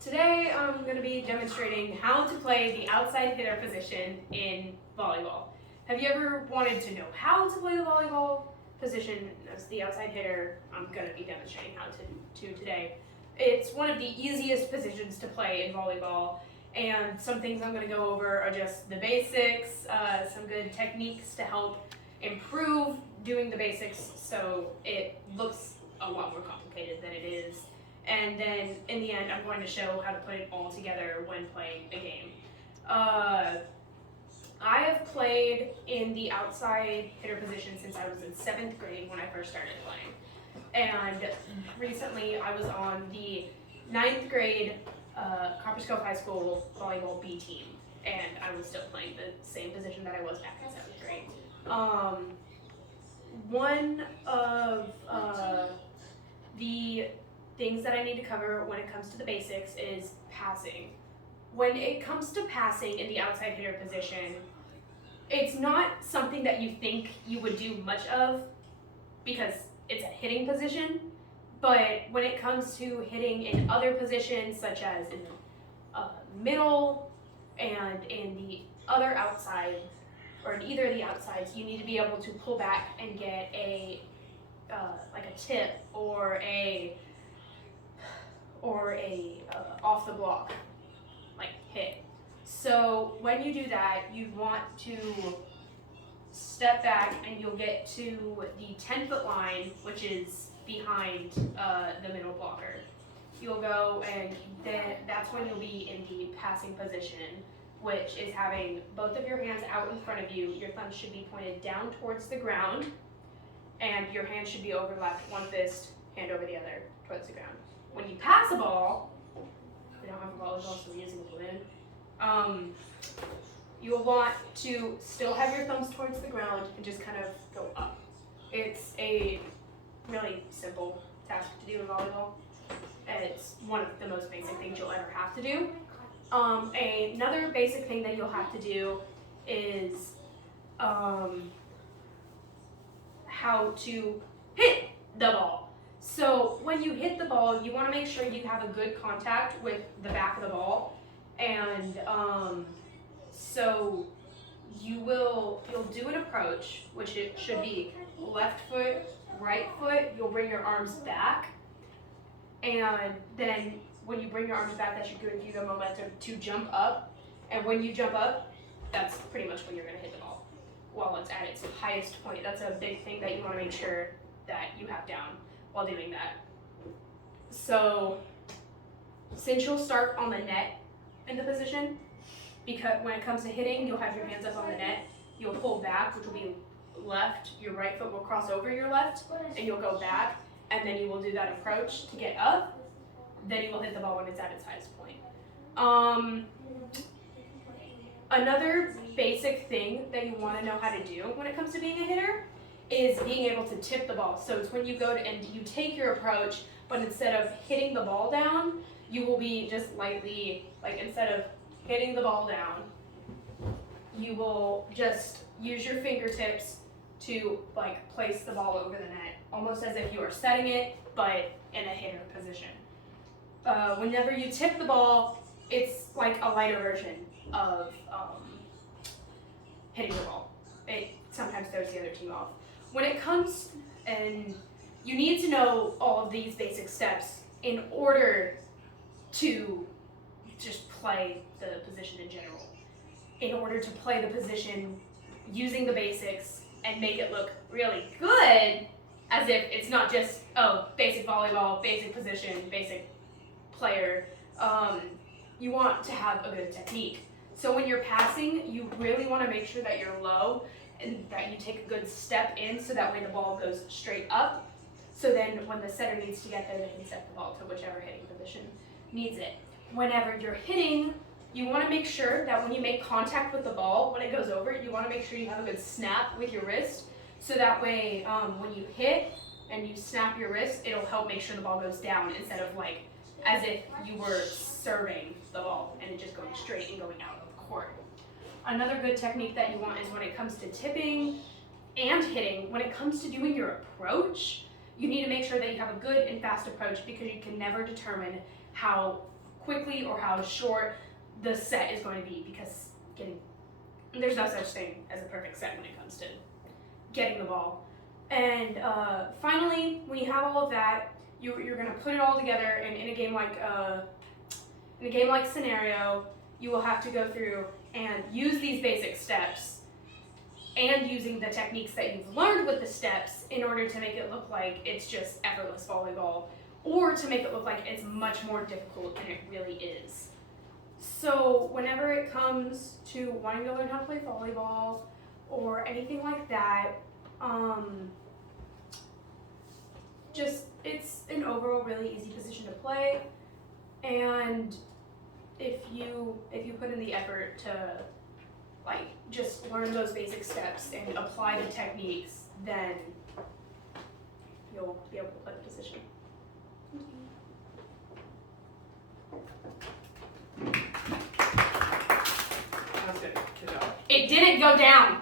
Today I'm going to be demonstrating how to play the outside hitter position in volleyball. Have you ever wanted to know how to play the volleyball position as the outside hitter? I'm going to be demonstrating how to today. It's one of the easiest positions to play in volleyball, and some things I'm going to go over are just the basics, some good techniques to help improve doing the basics so it looks a lot more complicated than it is. And then in the end, I'm going to show how to put it all together when playing a game. I have played in the outside hitter position since I was in 7th grade when I first started playing. And recently I was on the 9th grade Copperscove Cove High School volleyball B team. And I was still playing the same position that I was back in 7th grade. One of the things that I need to cover when it comes to the basics is passing. When it comes to passing in the outside hitter position, it's not something that you think you would do much of because it's a hitting position, but when it comes to hitting in other positions such as in the middle and in the other outside, or in either of the outsides, you need to be able to pull back and get a like a tip or a off the block like hit. So when you do that, you want to step back and you'll get to the 10-foot line, which is behind the middle blocker. You'll go and then that's when you'll be in the passing position, which is having both of your hands out in front of you. Your thumbs should be pointed down towards the ground, and your hands should be overlapped, one fist, hand over the other, towards the ground. When you pass a ball, we don't have a volleyball, so we're using a balloon. You'll want to still have your thumbs towards the ground and just kind of go up. It's a really simple task to do in volleyball, and it's one of the most basic things you'll ever have to do. Another basic thing that you'll have to do is how to hit the ball. So when you hit the ball, you want to make sure you have a good contact with the back of the ball, and so you'll do an approach, which it should be left foot, right foot. You'll bring your arms back, and then when you bring your arms back, that should give you the momentum to jump up. And when you jump up, that's pretty much when you're going to hit the ball while it's at its highest point. That's a big thing that you want to make sure that you have down while doing that. So since you'll start on the net in the position, because when it comes to hitting, you'll have your hands up on the net, you'll pull back, which will be left, your right foot will cross over your left, and you'll go back, and then you will do that approach to get up, then you will hit the ball when it's at its highest point. Another basic thing that you want to know how to do when it comes to being a hitter is being able to tip the ball. So it's when you go to, and you take your approach, but instead of hitting the ball down, you will be just lightly, like instead of hitting the ball down, you will just use your fingertips to like place the ball over the net, almost as if you are setting it, but in a hitter position. Whenever you tip the ball, it's like a lighter version of hitting the ball. It sometimes throws the other team off. When it comes, and you need to know all of these basic steps in order to just play the position in general. In order to play the position using the basics and make it look really good, as if it's not just, oh, basic volleyball, basic position, basic player. You want to have a good technique. So when you're passing, you really want to make sure that you're low and that you take a good step in so that way the ball goes straight up. So then when the setter needs to get there, they can set the ball to whichever hitting position needs it. Whenever you're hitting, you want to make sure that when you make contact with the ball, when it goes over, you want to make sure you have a good snap with your wrist. So that way when you hit and you snap your wrist, it'll help make sure the ball goes down instead of like as if you were serving the ball and it just going straight and going out of the court. Another good technique that you want is when it comes to tipping and hitting, when it comes to doing your approach, you need to make sure that you have a good and fast approach because you can never determine how quickly or how short the set is going to be, because there's no such thing as a perfect set when it comes to getting the ball. And finally, when you have all of that, you're going to put it all together, and in a game like scenario, you will have to go through and use these basic steps and using the techniques that you've learned with the steps in order to make it look like it's just effortless volleyball, or to make it look like it's much more difficult than it really is. So whenever it comes to wanting to learn how to play volleyball or anything like that, it's an overall really easy position to play, and if you put in the effort to just learn those basic steps and apply the techniques, then you'll be able to play the position. That's good. Good job. It didn't go down.